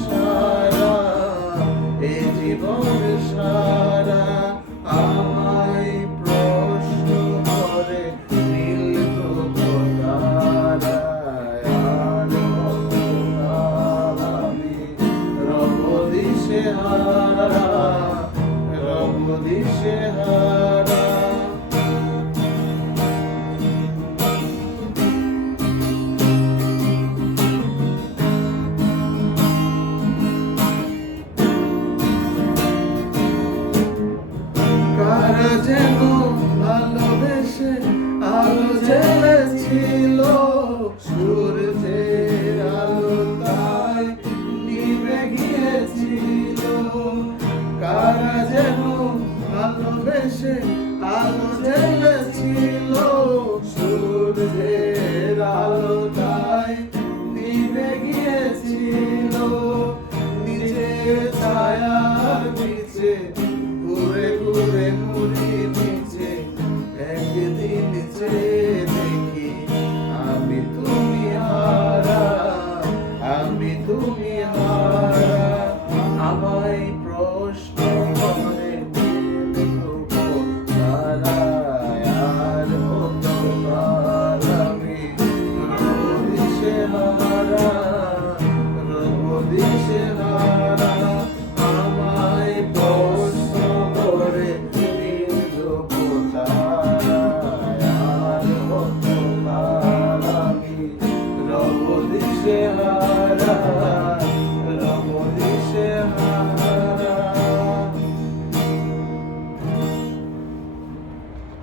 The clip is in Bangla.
সারা এ জীবন সারা আমায় প্রশ্ন করে নীল তো আমি রব দিশে হারা। আলো জ্বেলেছিল সূর্যের আলো তাই নিভে গিয়েছিল নিচে ছায়া নিচে ঘুরে ঘুরে মুড়ি নিচে একদিন যে দেখি আমি তুমি আমি তুমি হারা से हारा